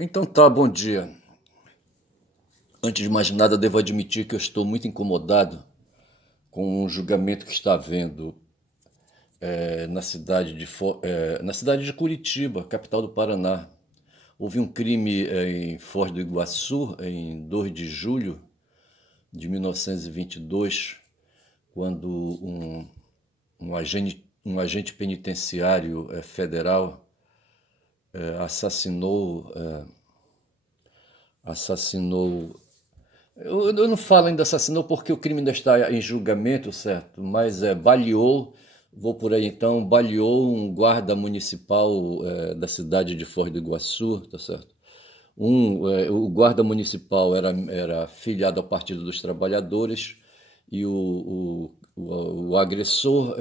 Então tá, bom dia. Antes de mais nada, devo admitir que eu estou muito incomodado com um julgamento que está havendo na cidade de Curitiba, capital do Paraná. Houve um crime em Foz do Iguaçu, em 2 de julho de 1922, quando um agente penitenciário federal assassinou. Eu não falo ainda assassinou porque o crime ainda está em julgamento, certo? Mas baleou, vou por aí então, baleou um guarda municipal da cidade de Foz do Iguaçu, tá certo? O guarda municipal era filiado ao Partido dos Trabalhadores e o agressor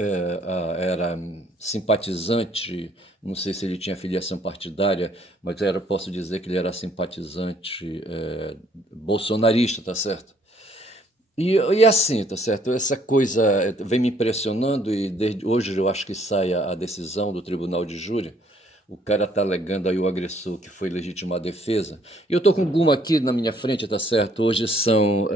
era simpatizante, não sei se ele tinha filiação partidária, mas posso dizer que ele era simpatizante bolsonarista, tá certo? E assim, tá certo? Essa coisa vem me impressionando e desde hoje eu acho que sai a decisão do tribunal de júri. O cara tá alegando aí o agressor que foi legítima defesa. E eu tô com o Guma aqui na minha frente, tá certo? Hoje são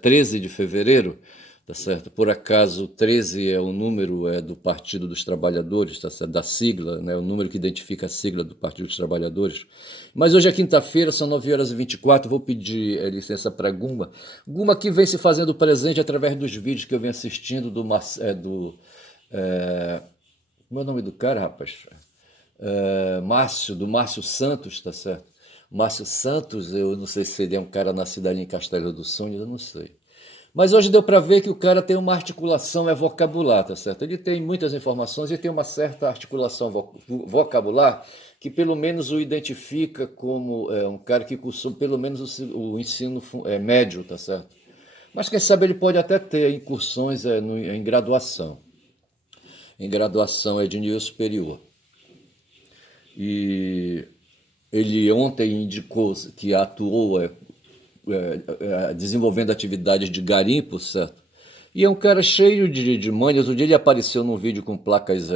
13 de fevereiro, tá certo? Por acaso 13 é o número do Partido dos Trabalhadores, tá certo? Da sigla, né? O número que identifica a sigla do Partido dos Trabalhadores. Mas hoje é quinta-feira, são 9h24, vou pedir licença para Guma. Guma que vem se fazendo presente através dos vídeos que eu venho assistindo como é o nome do cara, rapaz? Do Márcio Santos, tá certo? Márcio Santos, eu não sei se ele é um cara nascido ali em Castelo do Sonho, eu não sei. Mas hoje deu para ver que o cara tem uma articulação vocabular, tá certo? Ele tem muitas informações e tem uma certa articulação vocabular que pelo menos o identifica como um cara que cursou pelo menos o ensino médio, tá certo? Mas quem sabe ele pode até ter incursões em graduação. Em graduação é de nível superior. E ele ontem indicou que atuou desenvolvendo atividades de garimpo, certo? E é um cara cheio de manhas. Outro dia ele apareceu num vídeo com placas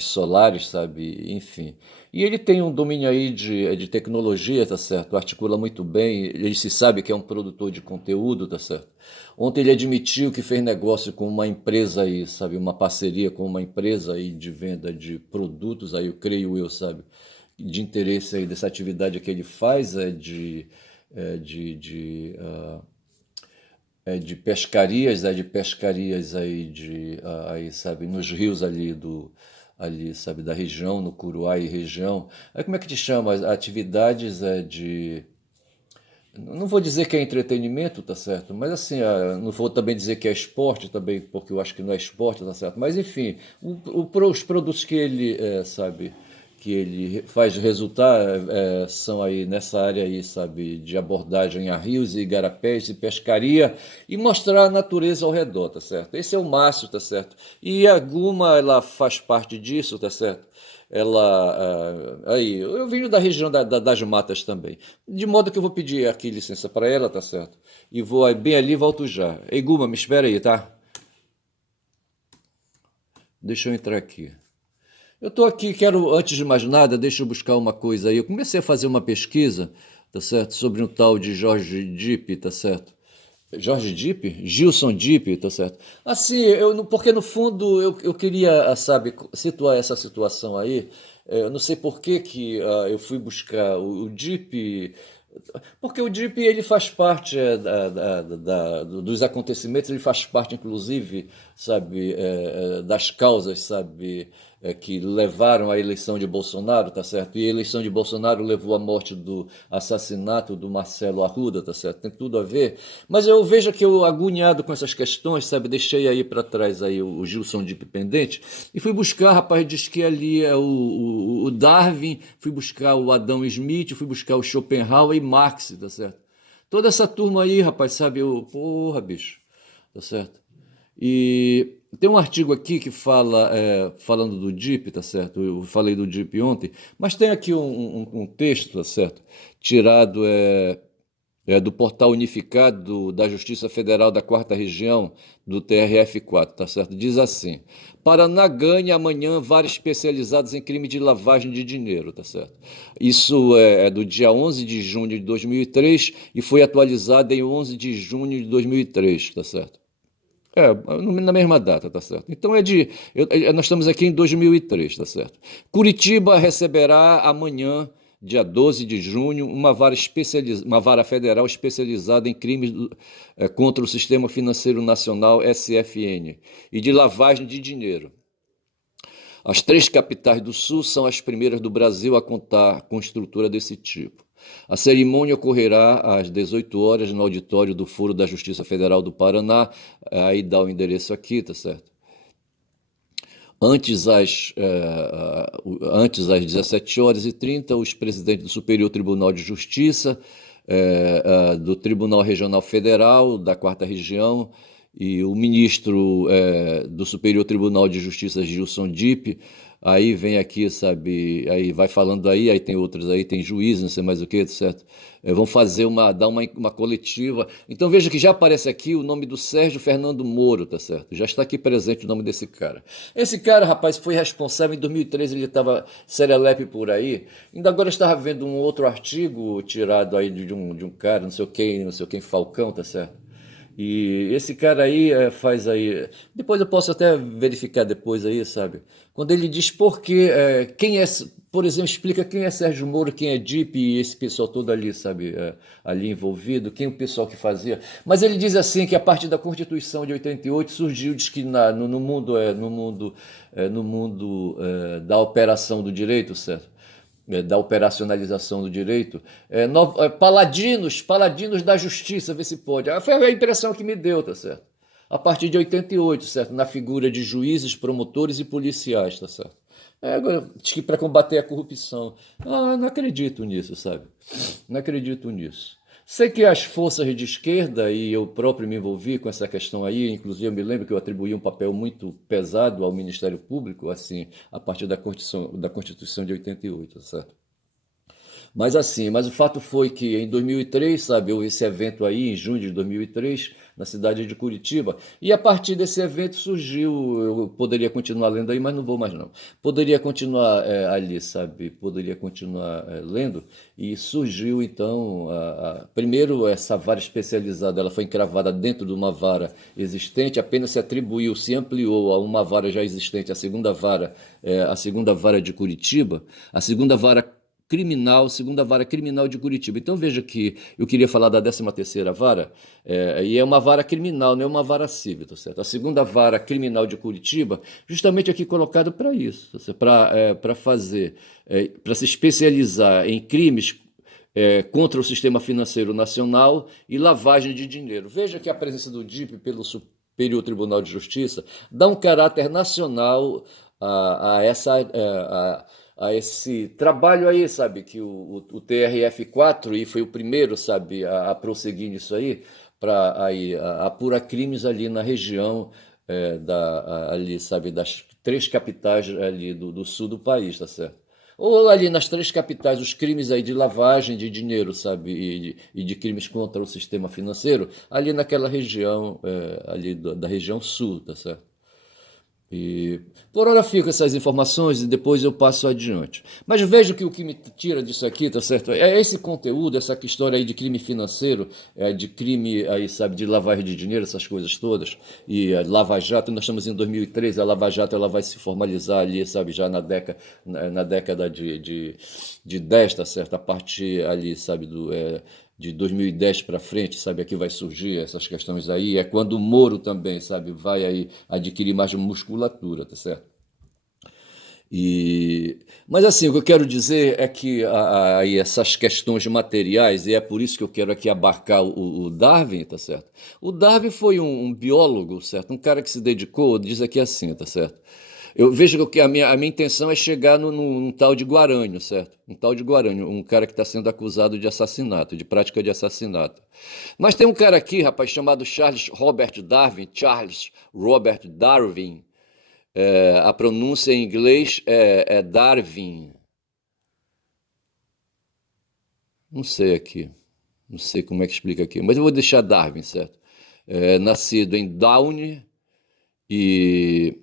solares, sabe? Enfim. E ele tem um domínio aí de tecnologia, tá certo? Articula muito bem. Ele se sabe que é um produtor de conteúdo, tá certo? Ontem ele admitiu que fez negócio com uma empresa aí, sabe? Uma parceria com uma empresa aí de venda de produtos aí, eu creio eu, sabe? De interesse aí dessa atividade que ele faz é de pescarias, aí aí, sabe, nos rios ali, sabe, da região, no Curuá e região. Aí como é que te chama? Atividades não vou dizer que é entretenimento, tá certo? Mas assim, não vou também dizer que é esporte também, porque eu acho que não é esporte, tá certo? Mas enfim, os produtos que ele, sabe, que ele faz resultar são aí nessa área aí, sabe, de abordagem a rios e igarapés e pescaria e mostrar a natureza ao redor, tá certo? Esse é o Márcio, tá certo? E a Guma, ela faz parte disso, tá certo? Aí, eu venho da região das matas também. De modo que eu vou pedir aqui licença para ela, tá certo? E vou bem ali e volto já. Ei, Guma, me espera aí, tá? Deixa eu entrar aqui. Eu tô aqui, quero, antes de mais nada, deixa eu buscar uma coisa aí. Eu comecei a fazer uma pesquisa, tá certo? Sobre um tal de Jorge Dipp, tá certo? Jorge Dipp? Gilson Dipp, tá certo? Assim, porque no fundo eu queria, sabe, situar essa situação aí. Eu não sei por que que eu fui buscar o Dipp, porque o Dipp ele faz parte dos acontecimentos, ele faz parte inclusive, sabe, das causas, sabe, que levaram à eleição de Bolsonaro, tá certo? E a eleição de Bolsonaro levou à morte do assassinato do Marcelo Arruda, tá certo? Tem tudo a ver. Mas eu vejo que eu agoniado com essas questões, sabe, deixei aí para trás aí o Gilson Dipp pendente e fui buscar, rapaz, diz que ali é o Darwin, fui buscar o Adam Smith, fui buscar o Schopenhauer e Marx, tá certo? Toda essa turma aí, rapaz, sabe, porra, bicho, tá certo? E tem um artigo aqui que fala, falando do DIP, tá certo? Eu falei do DIP ontem, mas tem aqui um texto, tá certo? Tirado do Portal Unificado da Justiça Federal da Quarta Região, do TRF4, tá certo? Diz assim: Paraná ganha amanhã varas especializadas em crime de lavagem de dinheiro, tá certo? Isso é do dia 11 de junho de 2003 e foi atualizado em 11 de junho de 2003, tá certo? Na mesma data, tá certo? Então nós estamos aqui em 2003, tá certo? Curitiba receberá amanhã, dia 12 de junho, uma vara federal especializada em crimes contra o Sistema Financeiro Nacional, SFN, e de lavagem de dinheiro. As três capitais do Sul são as primeiras do Brasil a contar com estrutura desse tipo. A cerimônia ocorrerá às 18 horas no auditório do Foro da Justiça Federal do Paraná. Aí dá o endereço aqui, tá certo? Antes às 17h30, os presidentes do Superior Tribunal de Justiça, do Tribunal Regional Federal, da Quarta Região, e o ministro do Superior Tribunal de Justiça, Gilson Dipp, aí vem aqui, sabe, aí vai falando aí tem outros aí, tem juízes, não sei mais o que, certo? Vão dar uma coletiva. Então veja que já aparece aqui o nome do Sérgio Fernando Moro, tá certo? Já está aqui presente o nome desse cara. Esse cara, rapaz, foi responsável, em 2013 ele estava serelepe por aí, ainda agora eu estava vendo um outro artigo tirado aí de um cara, não sei quem, Falcão, tá certo? E esse cara aí faz aí. Depois eu posso até verificar depois aí, sabe? Quando ele diz por que, quem é, por exemplo, explica quem é Sérgio Moro, quem é Dipp e esse pessoal todo ali, sabe? Ali envolvido, quem é o pessoal que fazia. Mas ele diz assim que a partir da Constituição de 88 surgiu, diz que no mundo, da operação do direito, certo? Da operacionalização do direito, paladinos da justiça, vê se pode. Foi a impressão que me deu, tá certo? A partir de 88, certo? Na figura de juízes, promotores e policiais, tá certo? Agora, diz que para combater a corrupção. Não acredito nisso, sabe? Não acredito nisso. Sei que as forças de esquerda, e eu próprio me envolvi com essa questão aí, inclusive eu me lembro que eu atribuí um papel muito pesado ao Ministério Público, assim, a partir da Constituição de 88, certo? Mas o fato foi que em 2003, sabe, houve esse evento aí, em junho de 2003, na cidade de Curitiba, e a partir desse evento surgiu, eu poderia continuar lendo aí, mas não vou mais não, poderia continuar ali, sabe, poderia continuar lendo, e surgiu então, primeiro essa vara especializada, ela foi encravada dentro de uma vara existente, apenas se ampliou a uma vara já existente, a segunda vara de Curitiba, a segunda vara criminal de Curitiba. Então veja que eu queria falar da 13ª vara, e é uma vara criminal, não é uma vara civil, tá certo? A segunda vara criminal de Curitiba, justamente aqui colocado para isso, para fazer, para se especializar em crimes contra o sistema financeiro nacional e lavagem de dinheiro. Veja que a presença do DIP pelo Superior Tribunal de Justiça dá um caráter nacional a esse trabalho aí, sabe, que o TRF4 e foi o primeiro, sabe, a prosseguir nisso aí, para aí apurar crimes ali na região ali, sabe, das três capitais ali do sul do país, tá certo? Ou ali nas três capitais, os crimes aí de lavagem de dinheiro, sabe, e de crimes contra o sistema financeiro, ali naquela região, ali da região sul, tá certo? E por hora fico essas informações e depois eu passo adiante. Mas vejo que o que me tira disso aqui, tá certo? É esse conteúdo, essa história aí de crime financeiro, de crime aí, sabe, de lavagem de dinheiro, essas coisas todas. E a Lava Jato, nós estamos em 2013, a Lava Jato ela vai se formalizar ali, sabe, já na década de 10, tá certo? A partir ali, sabe, de 2010 para frente, sabe, aqui vai surgir essas questões aí, é quando o Moro também, sabe, vai aí adquirir mais musculatura, tá certo? Mas assim, o que eu quero dizer é que aí essas questões materiais, e é por isso que eu quero aqui abarcar o Darwin, tá certo? O Darwin foi um biólogo, certo? Um cara que se dedicou, diz aqui assim, tá certo? Eu vejo que a minha intenção é chegar num tal de Guarânio, certo? Um tal de Guarânio, um cara que está sendo acusado de assassinato, de prática de assassinato. Mas tem um cara aqui, rapaz, chamado Charles Robert Darwin. A pronúncia em inglês é Darwin. Não sei aqui. Não sei como é que explica aqui, mas eu vou deixar Darwin, certo? Nascido em Downey e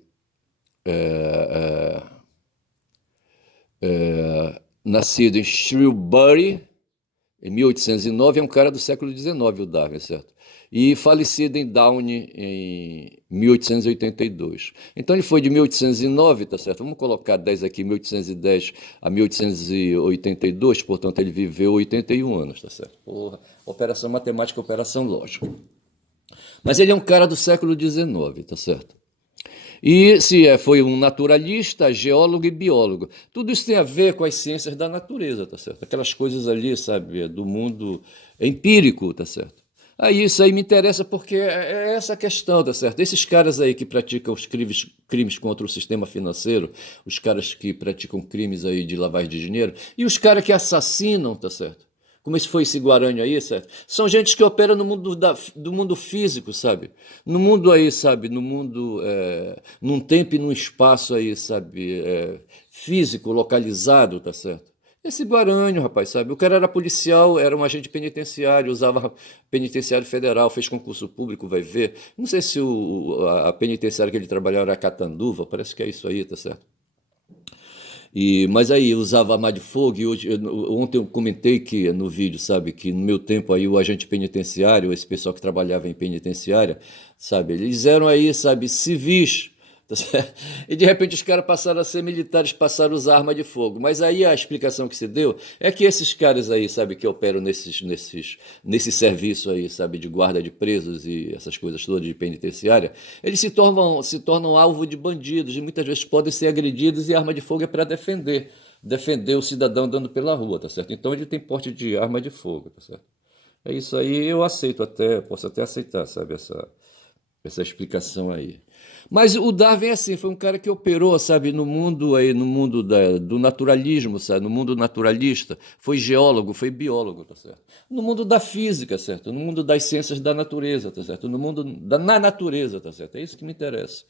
nascido em Shrewsbury, em 1809, é um cara do século XIX, o Darwin, certo? E falecido em Downey em 1882. Então ele foi de 1809, tá certo? Vamos colocar 10 aqui, 1810 a 1882, portanto ele viveu 81 anos, tá certo? Porra, operação matemática, operação lógica. Mas ele é um cara do século XIX, tá certo? E foi um naturalista, geólogo e biólogo. Tudo isso tem a ver com as ciências da natureza, tá certo? Aquelas coisas ali, sabe, do mundo empírico, tá certo? Aí isso aí me interessa porque é essa a questão, tá certo? Esses caras aí que praticam os crimes contra o sistema financeiro, os caras que praticam crimes aí de lavagem de dinheiro, e os caras que assassinam, tá certo? Como esse foi esse Guarani aí, certo? São gente que opera no mundo do mundo físico, sabe? No mundo aí, sabe? No mundo, num tempo e num espaço aí, sabe? Físico, localizado, tá certo? Esse Guarani, rapaz, sabe? O cara era policial, era um agente penitenciário, usava penitenciário federal, fez concurso público, vai ver. Não sei se a penitenciária que ele trabalhava era Catanduva, parece que é isso aí, tá certo? Mas aí usava arma de fogo e ontem eu comentei que no vídeo, sabe, que no meu tempo aí o agente penitenciário, esse pessoal que trabalhava em penitenciária, sabe, eles eram aí, sabe, civis, tá certo? E de repente os caras passaram a ser militares, passaram a usar arma de fogo. Mas aí a explicação que se deu é que esses caras aí, sabe, que operam nesse serviço aí, sabe, de guarda de presos e essas coisas todas de penitenciária, eles se tornam alvo de bandidos e muitas vezes podem ser agredidos e a arma de fogo é para defender o cidadão andando pela rua, tá certo? Então ele tem porte de arma de fogo, tá certo? É isso aí, eu aceito até, posso até aceitar, sabe, essa explicação aí. Mas o Darwin é assim, foi um cara que operou, sabe, no mundo aí, no mundo do naturalismo, sabe, no mundo naturalista, foi geólogo, foi biólogo, tá certo? No mundo da física, certo? No mundo das ciências da natureza, tá certo? No mundo na natureza, tá certo? É isso que me interessa.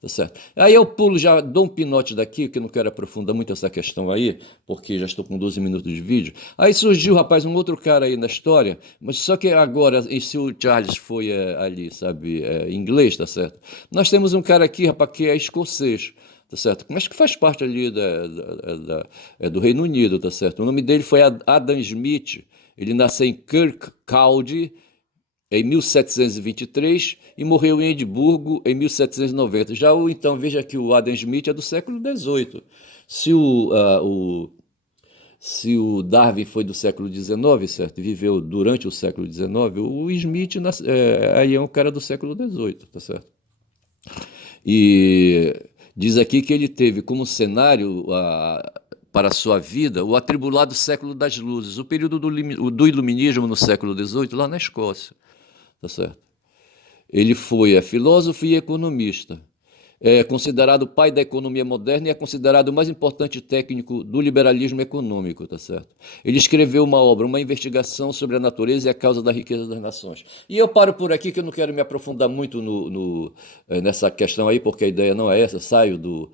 Tá certo? Aí eu pulo, já dou um pinote daqui, que eu não quero aprofundar muito essa questão aí, porque já estou com 12 minutos de vídeo. Aí surgiu, rapaz, um outro cara aí na história, mas só que agora, e se o Charles foi ali, sabe, inglês, tá certo? Nós temos um cara aqui, rapaz, que é escocês. Tá certo? Mas que faz parte ali do Reino Unido, tá certo? O nome dele foi Adam Smith. Ele nasceu em Kirkcaldy, em 1723 e morreu em Edimburgo em 1790. Então, veja que o Adam Smith é do século XVIII. Se o, ah, o, se o Darwin foi do século XIX, certo? Viveu durante o século XIX, o Smith aí é um cara do século XVIII, tá certo? E diz aqui que ele teve como cenário para a sua vida o atribulado século das luzes, o período do iluminismo no século XVIII, lá na Escócia. Tá certo? Ele foi filósofo e economista. É considerado o pai da economia moderna e é considerado o mais importante técnico do liberalismo econômico, tá certo? Ele escreveu uma obra, uma investigação sobre a natureza e a causa da riqueza das nações. E eu paro por aqui, que eu não quero me aprofundar muito nessa questão aí, porque a ideia não é essa, saio do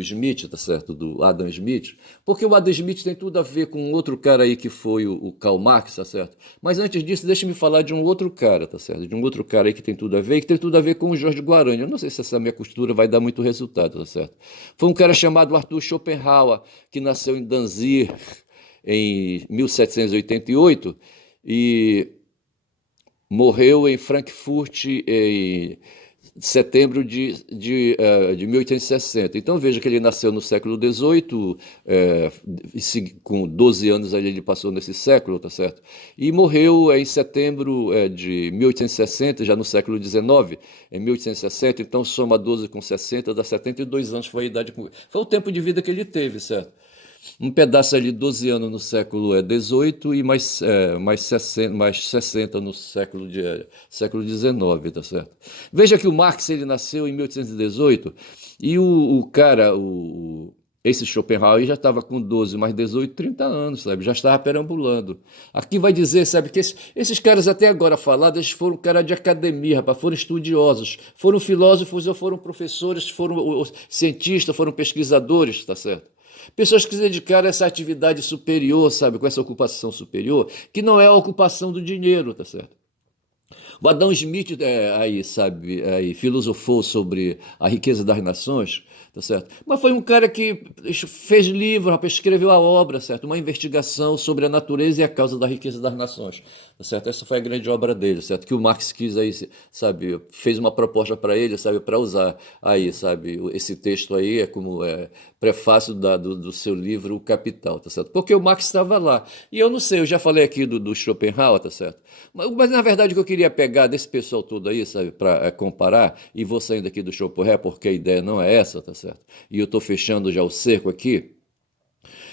Smith, tá certo? Do Adam Smith, porque o Adam Smith tem tudo a ver com outro cara aí que foi o Karl Marx, tá certo? Mas antes disso, deixa-me falar de um outro cara, tá certo? De um outro cara aí que tem tudo a ver, e que tem tudo a ver com o Jorge Guarani. Eu não sei se essa minha costura vai dar muito resultado, tá certo? Foi um cara chamado Arthur Schopenhauer, que nasceu em Danzig em 1788 e morreu em Frankfurt em setembro de 1860. Então veja que ele nasceu no século XVIII, com 12 anos ele passou nesse século, tá certo? E morreu em setembro de 1860, já no século XIX, em 1860, então soma 12 com 60, dá 72 anos, foi a idade, foi o tempo de vida que ele teve, certo? Um pedaço ali, 12 anos no século XVIII e mais 60 no século XIX, tá certo? Veja que o Marx ele nasceu em 1818 e o cara, esse Schopenhauer já estava com 12, mais 18, 30 anos, sabe? Já estava perambulando. Aqui vai dizer, sabe, que esses caras até agora falados, eles foram cara de academia, rapaz, foram estudiosos, foram filósofos ou foram professores, foram cientistas, foram pesquisadores, tá certo? Pessoas que se dedicaram a essa atividade superior, sabe, com essa ocupação superior, que não é a ocupação do dinheiro, tá certo? O Adam Smith aí, sabe, aí filosofou sobre a riqueza das nações, tá certo? Mas foi um cara que fez livro, rapaz, escreveu a obra, certo? Uma investigação sobre a natureza e a causa da riqueza das nações, tá certo? Essa foi a grande obra dele, certo? Que o Marx quis aí, sabe, fez uma proposta para ele, sabe, para usar aí, sabe, esse texto aí é como prefácio do seu livro O Capital, tá certo? Porque o Marx estava lá. E eu não sei, eu já falei aqui do Schopenhauer, tá certo? Mas, na verdade o que eu queria pegar desse pessoal todo aí, sabe, para comparar, e vou saindo aqui do Schopenhauer porque a ideia não é essa, tá certo? E eu estou fechando já o cerco aqui.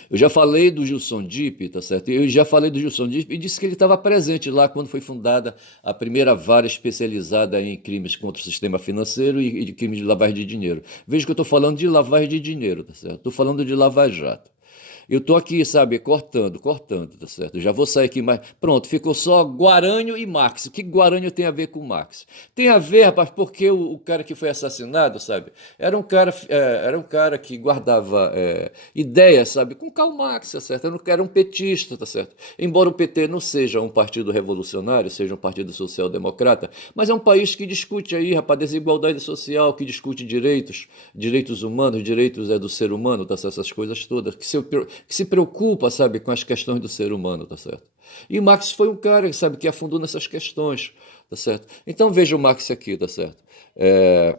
Eu já falei do Gilson Dipp, tá certo? Eu já falei do Gilson Dipp e disse que ele estava presente lá quando foi fundada a primeira vara especializada em crimes contra o sistema financeiro e de crimes de lavagem de dinheiro. Veja que eu estou falando de lavagem de dinheiro, tá certo? Estou falando de lava-jato. Eu tô aqui, sabe, cortando, tá certo? Já vou sair aqui mais. Pronto, ficou só Guarânio e Marx. O que Guarânio tem a ver com Marx? Tem a ver, rapaz, porque o cara que foi assassinado, sabe, era um cara que guardava ideias, sabe, com Karl Marx, tá certo? Era um petista, tá certo? Embora o PT não seja um partido revolucionário, seja um partido social-democrata, mas é um país que discute aí, rapaz, desigualdade social, que discute direitos humanos, direitos do ser humano, tá certo? Essas coisas todas, que se preocupa, sabe, com as questões do ser humano, tá certo? E Marx foi um cara, sabe, que afundou nessas questões, tá certo? Então veja o Marx aqui, tá certo? É,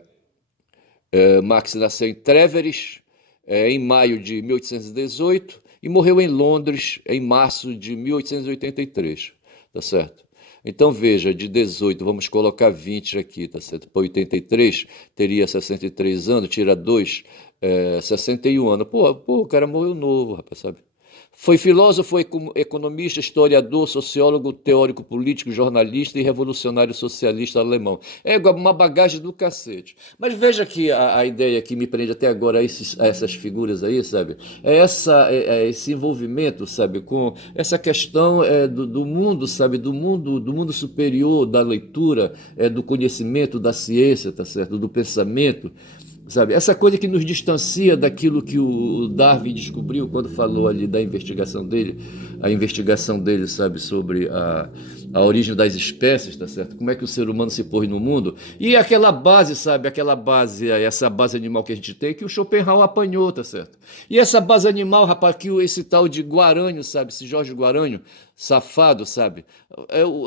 Marx nasceu em Trèveris, em maio de 1818 e morreu em Londres em março de 1883, tá certo? Então veja, de 18, vamos colocar 20 aqui, tá certo? Para 83, teria 63 anos, tira 2, 61 anos. Pô, o cara morreu novo, rapaz, sabe? Foi filósofo, economista, historiador, sociólogo, teórico político, jornalista e revolucionário socialista alemão. É uma bagagem do cacete. Mas veja que a ideia que me prende até agora a essas figuras aí, sabe? Esse envolvimento, sabe, com essa questão do mundo, sabe, do mundo superior, da leitura, do conhecimento, da ciência, tá certo? Do pensamento. Sabe, essa coisa que nos distancia daquilo que o Darwin descobriu quando falou ali da investigação dele, a investigação dele, sabe, sobre a origem das espécies, tá certo? Como é que o ser humano se pôs no mundo? E aquela base, sabe, essa base animal que a gente tem, que o Schopenhauer apanhou, tá certo? E essa base animal, rapaz, que esse tal de Guarânio, sabe, esse Jorge Guarânio, safado, sabe?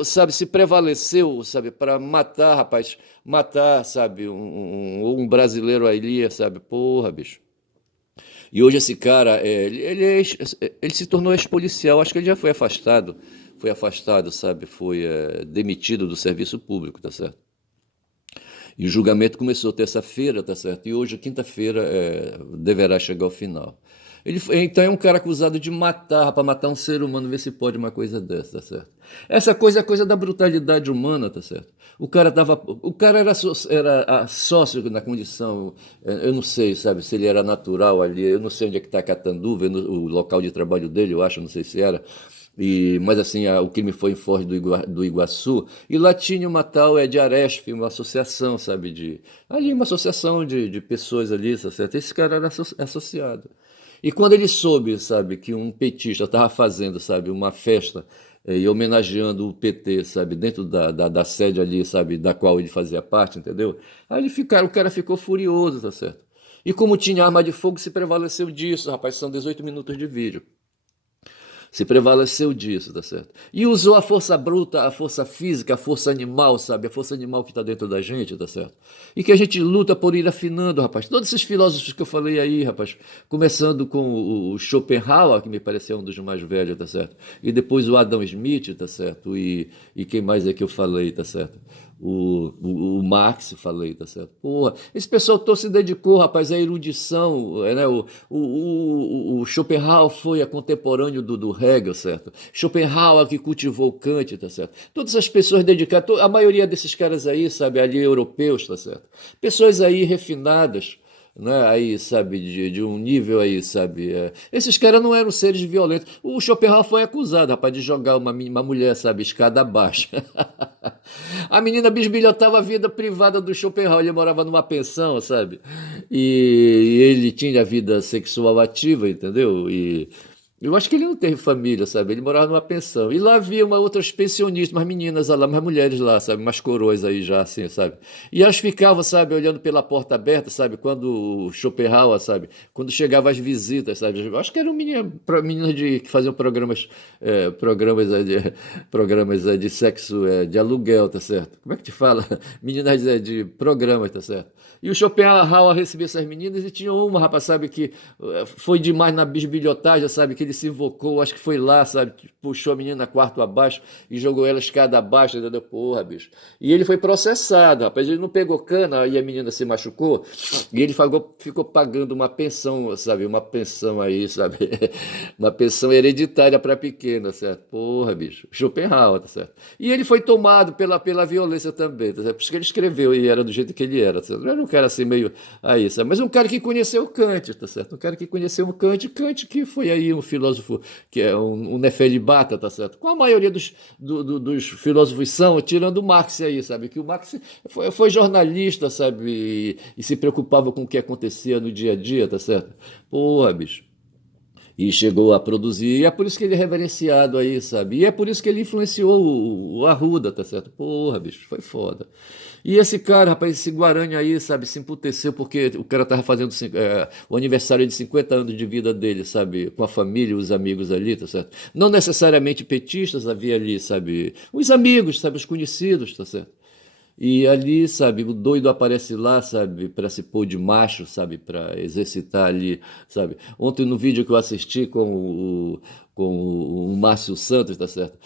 Sabe, se prevaleceu, sabe, para matar, rapaz, matar, sabe, um brasileiro ali, sabe? Porra, bicho. E hoje esse cara, ele se tornou ex-policial, acho que ele já foi afastado, sabe? Foi demitido do serviço público, tá certo? E o julgamento começou terça-feira, tá certo? E hoje, quinta-feira, deverá chegar ao final. Então é um cara acusado de matar, para matar um ser humano, ver se pode uma coisa dessa, tá certo? Essa coisa é coisa da brutalidade humana, tá certo? O cara era sócio na condição, eu não sei, sabe, se ele era natural ali, eu não sei onde é que está Catanduva, o local de trabalho dele, eu acho, não sei se era. Mas assim, o crime foi em Foz do Iguaçu, e lá tinha uma tal de Aresp, uma associação, sabe, ali uma associação de pessoas ali, tá certo? Esse cara era associado. E quando ele soube, sabe, que um petista estava fazendo, sabe, uma festa e homenageando o PT, sabe, dentro da sede ali, sabe, da qual ele fazia parte, entendeu? O cara ficou furioso, tá certo? E como tinha arma de fogo, se prevaleceu disso, rapaz, são 18 minutos de vídeo. Se prevaleceu disso, tá certo? E usou a força bruta, a força física, a força animal, sabe? A força animal que está dentro da gente, tá certo? E que a gente luta por ir afinando, rapaz. Todos esses filósofos que eu falei aí, rapaz, começando com o Schopenhauer, que me pareceu um dos mais velhos, tá certo? E depois o Adam Smith, tá certo? E quem mais é que eu falei, tá certo? O Marx, falei, tá certo? Porra, esse pessoal todo se dedicou, rapaz, à erudição, né? O Schopenhauer foi a contemporâneo do Hegel, certo? Schopenhauer que cultivou Kant, tá certo? Todas as pessoas dedicadas, a maioria desses caras aí, sabe, ali europeus, tá certo? Pessoas aí refinadas, né? Aí, sabe, de um nível aí, sabe? Esses caras não eram seres violentos. O Schopenhauer foi acusado, rapaz, de jogar uma mulher, sabe, escada abaixo. A menina bisbilhotava a vida privada do Schopenhauer, ele morava numa pensão, sabe? E ele tinha vida sexual ativa, entendeu? E eu acho que ele não teve família, sabe? Ele morava numa pensão. E lá havia uma outras pensionistas, umas meninas lá, umas mulheres lá, sabe? Umas coroas aí já, assim, sabe? E elas ficavam, sabe, olhando pela porta aberta, sabe? Quando o Schopenhauer, sabe? Quando chegavam as visitas, sabe? Eu acho que eram meninas que faziam programas, programas de sexo de aluguel, tá certo? Como é que te fala? Meninas de programas, tá certo? E o Schopenhauer recebia essas meninas e tinha uma, rapaz, sabe, que foi demais na bisbilhotagem, sabe, que ele se invocou, acho que foi lá, sabe, que puxou a menina quarto abaixo e jogou ela escada abaixo, entendeu? Porra, bicho. E ele foi processado, rapaz, ele não pegou cana e a menina se machucou e ele ficou pagando uma pensão, sabe, uma pensão aí, sabe, uma pensão hereditária para pequena, certo? Porra, bicho. Schopenhauer, tá certo? E ele foi tomado pela violência também, tá certo? Por isso que ele escreveu e era do jeito que ele era, tá certo? Não era um cara assim meio aí, sabe? Mas um cara que conheceu Kant, tá certo? Um cara que conheceu Kant que foi aí um filósofo que é um nefelibata, tá certo? Com a maioria dos filósofos são, tirando o Marx aí, sabe? Que o Marx foi jornalista, sabe? E se preocupava com o que acontecia no dia a dia, tá certo? Porra, bicho. E chegou a produzir, e é por isso que ele é reverenciado aí, sabe? E é por isso que ele influenciou o Arruda, tá certo? Porra, bicho, foi foda. E esse cara, rapaz, esse Guarani aí, sabe, se emputeceu porque o cara tava fazendo o aniversário de 50 anos de vida dele, sabe? Com a família e os amigos ali, tá certo? Não necessariamente petistas havia ali, sabe? Os amigos, sabe? Os conhecidos, tá certo? E ali, sabe, o doido aparece lá, sabe, para se pôr de macho, sabe, para exercitar ali, sabe. Ontem no vídeo que eu assisti com o Márcio Santos, tá certo?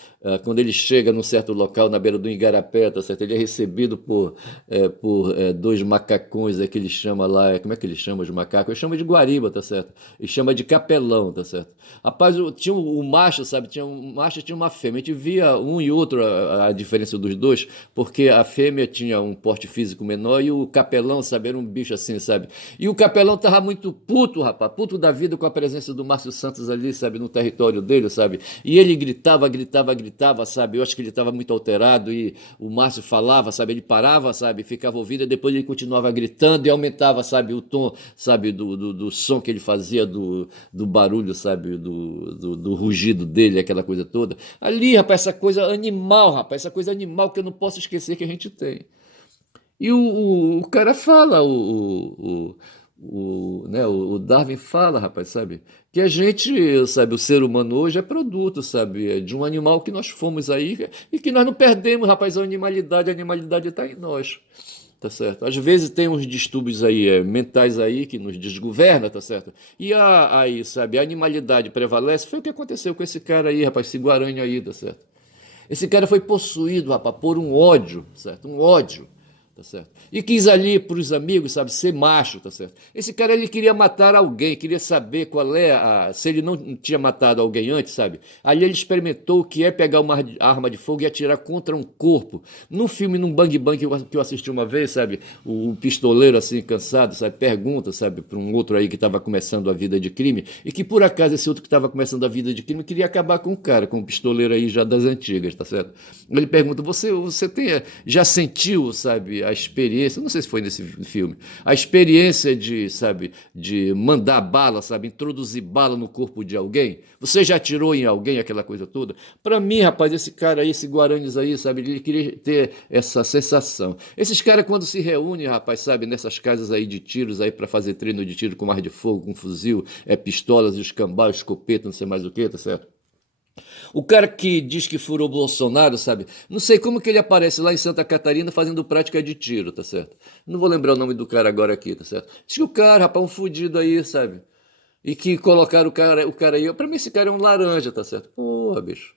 Quando ele chega num certo local na beira do Igarapé, tá certo? Ele é recebido por dois macacões, que ele chama lá, como é que ele chama os macacos? Ele chama de guariba, tá certo? Ele chama de capelão, tá certo? Rapaz, tinha o macho, sabe? Tinha um macho e tinha uma fêmea. A gente via um e outro a diferença dos dois, porque a fêmea tinha um porte físico menor e o capelão, sabe? Era um bicho assim, sabe? E o capelão tava muito puto, rapaz, puto da vida com a presença do Márcio Santos ali, sabe? No território dele, sabe? E ele gritava, sabe? Eu acho que ele estava muito alterado e o Márcio falava, sabe? Ele parava, sabe? Ficava ouvindo e depois ele continuava gritando e aumentava, sabe? O tom, sabe? Do som que ele fazia, do barulho, sabe? Do rugido dele, aquela coisa toda. Ali, rapaz, essa coisa animal, rapaz, essa coisa animal que eu não posso esquecer que a gente tem. E o cara fala, né, o Darwin fala, rapaz, sabe? Que a gente, sabe, o ser humano hoje é produto, sabe? É de um animal que nós fomos aí e que nós não perdemos, rapaz, a animalidade está em nós. Tá certo? Às vezes tem uns distúrbios aí, mentais aí que nos desgoverna, tá certo? E aí, sabe, a animalidade prevalece. Foi o que aconteceu com esse cara aí, rapaz, esse Guarani aí, tá certo? Esse cara foi possuído, rapaz, por um ódio, certo? Um ódio, tá certo? E quis ali para os amigos, sabe, ser macho, tá certo? Esse cara ele queria matar alguém, queria saber qual é se ele não tinha matado alguém antes, sabe? Ali ele experimentou o que é pegar uma arma de fogo e atirar contra um corpo. No filme, num Bang Bang que eu assisti uma vez, sabe? O pistoleiro assim cansado, sabe, pergunta, sabe, para um outro aí que estava começando a vida de crime e que por acaso esse outro que estava começando a vida de crime queria acabar com o cara, com o pistoleiro aí já das antigas, tá certo? Ele pergunta: você já sentiu, sabe, a experiência? Não sei se foi nesse filme, a experiência de, sabe, de mandar bala, sabe, introduzir bala no corpo de alguém? Você já atirou em alguém, aquela coisa toda? Para mim, rapaz, esse cara aí, esse Guaranis aí, sabe, ele queria ter essa sensação. Esses caras quando se reúnem, rapaz, sabe, nessas casas aí de tiros aí para fazer treino de tiro com arma de fogo, com fuzil, pistolas, escambau, escopeta, não sei mais o que, tá certo? O cara que diz que furou o Bolsonaro, sabe? Não sei como que ele aparece lá em Santa Catarina fazendo prática de tiro, tá certo? Não vou lembrar o nome do cara agora aqui, tá certo? Diz que o cara, rapaz, um fudido aí, sabe? E que colocaram o cara aí. Pra mim, esse cara é um laranja, tá certo? Porra, bicho.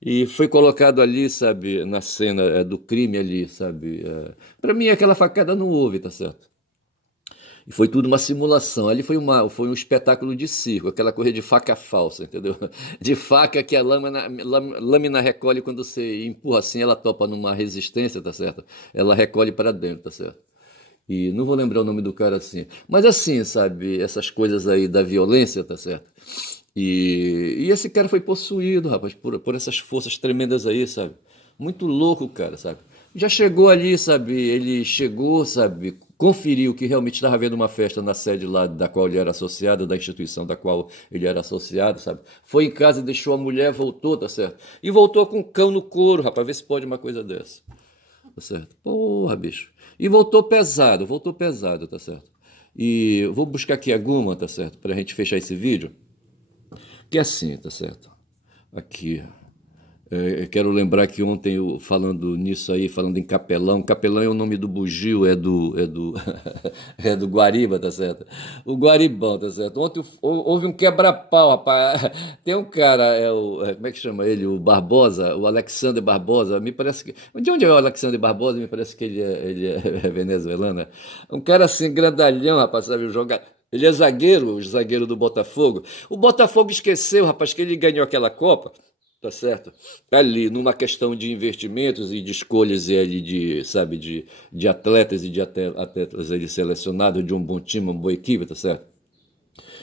E foi colocado ali, sabe, na cena do crime ali, sabe? Pra mim, aquela facada não houve, tá certo? E foi tudo uma simulação. Ali foi um espetáculo de circo, aquela coisa de faca falsa, entendeu? De faca que a lâmina recolhe quando você empurra assim, ela topa numa resistência, tá certo? Ela recolhe para dentro, tá certo? E não vou lembrar o nome do cara assim. Mas assim, sabe, essas coisas aí da violência, tá certo? E esse cara foi possuído, rapaz, por essas forças tremendas aí, sabe? Muito louco, cara, sabe? Já chegou ali, sabe? Ele chegou, sabe? Conferiu que realmente estava havendo uma festa na sede lá da qual ele era associado, da instituição da qual ele era associado, sabe? Foi em casa e deixou a mulher, voltou, tá certo? E voltou com um cão no couro, rapaz, vê se pode uma coisa dessa, tá certo? Porra, bicho. E voltou pesado, tá certo? E eu vou buscar aqui alguma, tá certo? Pra gente fechar esse vídeo. Que é assim, tá certo? Aqui. Eu quero lembrar que ontem, falando nisso aí, falando em Capelão, Capelão é o nome do bugio, é do Guariba, tá certo? O Guaribão, tá certo? Ontem houve um quebra-pau, rapaz. Tem um cara, como é que chama ele? O Barbosa, o Alexander Barbosa, me parece que... De onde é o Alexander Barbosa? Me parece que ele é venezuelano, né? Um cara assim, grandalhão, rapaz, sabe? Ele é zagueiro, o zagueiro do Botafogo. O Botafogo esqueceu, rapaz, que ele ganhou aquela Copa, tá certo? Ali, numa questão de investimentos e de escolhas e ali de, sabe, de atletas e de atletas ali selecionados, de um bom time, uma boa equipe, tá certo?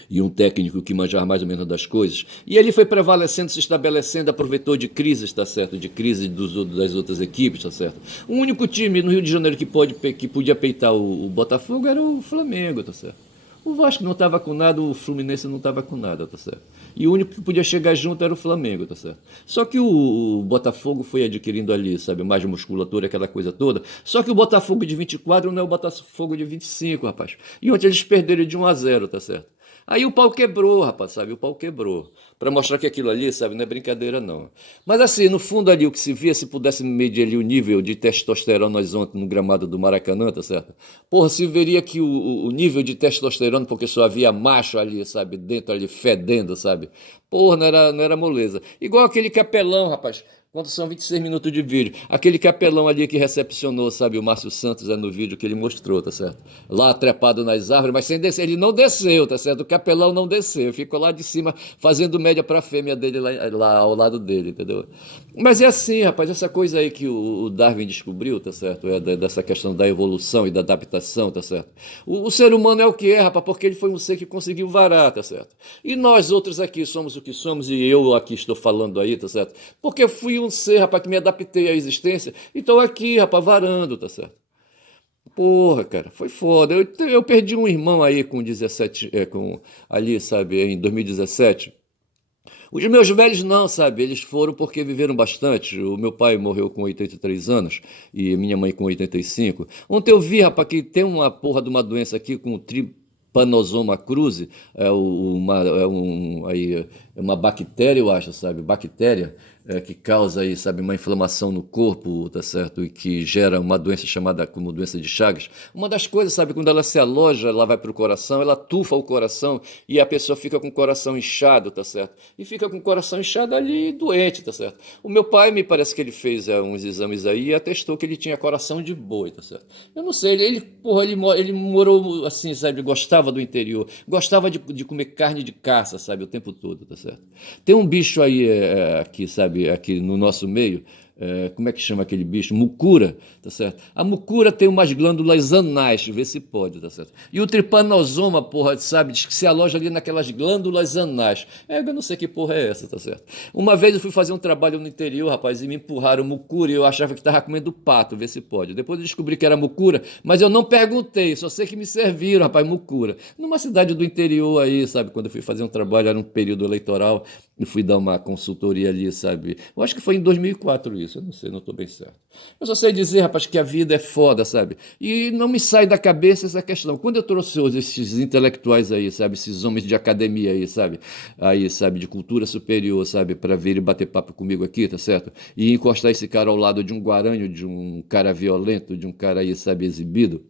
E um técnico que manjar mais ou menos das coisas. E ele foi prevalecendo, se estabelecendo, aproveitou de crises, tá certo? De crise das outras equipes, tá certo? O único time no Rio de Janeiro que podia peitar o Botafogo era o Flamengo, tá certo? O Vasco não estava com nada, o Fluminense não estava com nada, tá certo? E o único que podia chegar junto era o Flamengo, tá certo? Só que o Botafogo foi adquirindo ali, sabe, mais musculatura, aquela coisa toda. Só que o Botafogo de 24 não é o Botafogo de 25, rapaz. E ontem eles perderam de 1-0, tá certo? Aí o pau quebrou, rapaz, sabe? O pau quebrou. Pra mostrar que aquilo ali, sabe, não é brincadeira, não. Mas assim, no fundo ali, o que se via, se pudesse medir ali o nível de testosterona nós ontem no gramado do Maracanã, tá certo? Porra, se veria que o nível de testosterona, porque só havia macho ali, sabe, dentro ali, fedendo, sabe? Porra, não era moleza. Igual aquele capelão, rapaz. Quando são 26 minutos de vídeo. Aquele capelão ali que recepcionou, sabe, o Márcio Santos no vídeo que ele mostrou, tá certo? Lá trepado nas árvores, mas sem descer. Ele não desceu, tá certo? O capelão não desceu. Ficou lá de cima fazendo média pra fêmea dele lá ao lado dele, entendeu? Mas é assim, rapaz, essa coisa aí que o Darwin descobriu, tá certo? Dessa questão da evolução e da adaptação, tá certo? O ser humano é o que é, rapaz, porque ele foi um ser que conseguiu varar, tá certo? E nós outros aqui somos o que somos, e eu aqui estou falando aí, tá certo? Porque eu fui um ser, rapaz, que me adaptei à existência e estou aqui, rapaz, varando, tá certo? Porra, cara, foi foda. Eu perdi um irmão aí com 17, ali, sabe, em 2017. Os meus velhos não, sabe? Eles foram porque viveram bastante. O meu pai morreu com 83 anos e minha mãe com 85. Ontem eu vi, rapaz, que tem uma porra de uma doença aqui com Trypanosoma cruzi, é uma bactéria, eu acho, sabe? Bactéria que causa aí, sabe, uma inflamação no corpo, tá certo? E que gera uma doença chamada como doença de Chagas. Uma das coisas, sabe, quando ela se aloja, ela vai para o coração, ela tufa o coração e a pessoa fica com o coração inchado, tá certo? E fica com o coração inchado ali doente, tá certo? O meu pai, me parece que ele fez uns exames aí e atestou que ele tinha coração de boi, tá certo? Eu não sei, porra, ele morou assim, sabe, gostava do interior, gostava de comer carne de caça, sabe, o tempo todo, tá certo? Tem um bicho aí aqui, sabe, aqui no nosso meio, como é que chama aquele bicho? Mucura, tá certo? A mucura tem umas glândulas anais, vê se pode, tá certo? E o tripanosoma, porra, sabe, diz que se aloja ali naquelas glândulas anais. Eu não sei que porra é essa, tá certo? Uma vez eu fui fazer um trabalho no interior, rapaz, e me empurraram mucura e eu achava que estava comendo pato, vê se pode. Depois eu descobri que era mucura, mas eu não perguntei, só sei que me serviram, rapaz, mucura. Numa cidade do interior aí, sabe, quando eu fui fazer um trabalho, era um período eleitoral, e fui dar uma consultoria ali, sabe? Eu acho que foi em 2004 isso, eu não sei, não estou bem certo. Eu só sei dizer, rapaz, que a vida é foda, sabe? E não me sai da cabeça essa questão. Quando eu trouxe hoje esses intelectuais aí, sabe? Esses homens de academia aí, sabe? Aí, sabe? De cultura superior, sabe? Para vir e bater papo comigo aqui, tá certo? E encostar esse cara ao lado de um guaranho, de um cara violento, de um cara aí, sabe? Exibido.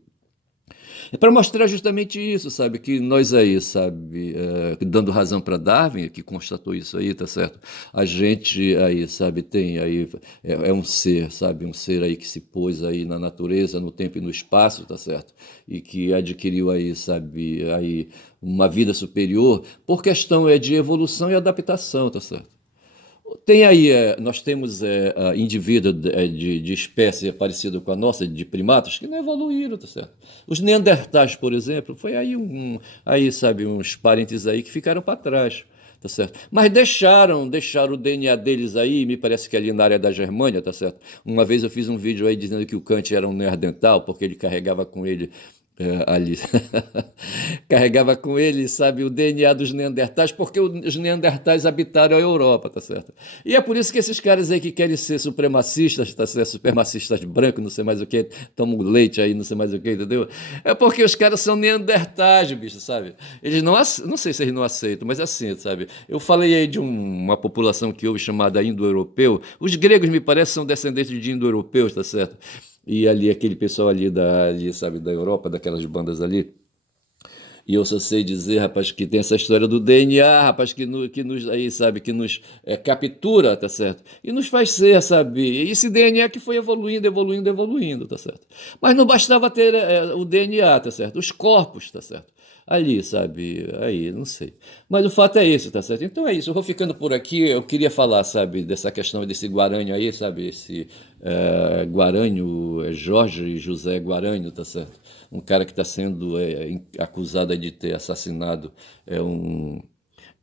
É para mostrar justamente isso, sabe? Que nós aí, sabe, dando razão para Darwin, que constatou isso aí, tá certo? A gente aí, sabe, tem aí, é um ser, sabe? Um ser aí que se pôs aí na natureza, no tempo e no espaço, tá certo? E que adquiriu aí, sabe, aí uma vida superior por questão de evolução e adaptação, tá certo? Tem aí, nós temos indivíduo de espécie parecida com a nossa, de primatas, que não evoluíram, tá certo? Os neandertais, por exemplo, foi aí aí, sabe, uns parentes aí que ficaram para trás, tá certo? Mas deixaram o DNA deles aí, me parece que ali na área da Germânia, tá certo? Uma vez eu fiz um vídeo aí dizendo que o Kant era um neandertal, porque ele carregava com ele ali. Carregava com ele, sabe, o DNA dos Neandertais, porque os Neandertais habitaram a Europa, tá certo? E é por isso que esses caras aí que querem ser supremacistas, tá certo? Supremacistas brancos, não sei mais o que, tomam leite aí, não sei mais o que, entendeu? É porque os caras são Neandertais, bicho, sabe? Eles não sei se eles não aceitam, mas é assim, sabe? Eu falei aí de uma população que houve chamada indo-europeu. Os gregos, me parece, são descendentes de indo-europeus, tá certo? E ali, aquele pessoal ali, sabe, da Europa, daquelas bandas ali, e eu só sei dizer, rapaz, que tem essa história do DNA, rapaz, que nos aí, sabe, que nos captura, tá certo? E nos faz ser, sabe? E esse DNA que foi evoluindo, evoluindo, evoluindo, tá certo? Mas não bastava ter o DNA, tá certo? Os corpos, tá certo? Ali, sabe? Aí, não sei. Mas o fato é esse, tá certo? Então é isso. Eu vou ficando por aqui. Eu queria falar, sabe, dessa questão desse Guarânio aí, sabe? Esse Guarânio, Jorge José Guarânio, tá certo? Um cara que está sendo acusado de ter assassinado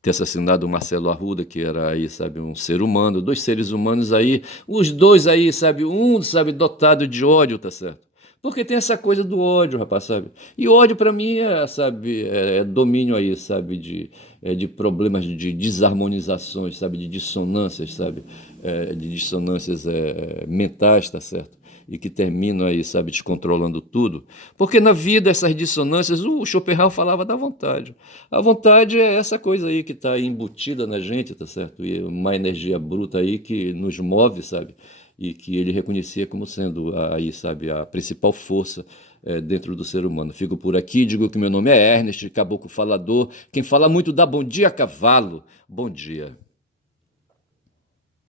ter assassinado o Marcelo Arruda, que era aí, sabe, um ser humano, dois seres humanos aí, os dois aí, sabe, um, sabe, dotado de ódio, tá certo? Porque tem essa coisa do ódio, rapaz, sabe? E ódio para mim sabe, domínio aí, sabe, de problemas de desarmonizações, sabe, de dissonâncias, sabe, de dissonâncias mentais, tá certo? E que terminam aí, sabe, descontrolando tudo. Porque na vida essas dissonâncias, o Schopenhauer falava da vontade. A vontade é essa coisa aí que está embutida na gente, tá certo? E uma energia bruta aí que nos move, sabe? E que ele reconhecia como sendo aí, sabe, a principal força dentro do ser humano. Fico por aqui, digo que meu nome é Ernest, caboclo falador. Quem fala muito dá bom dia, cavalo. Bom dia.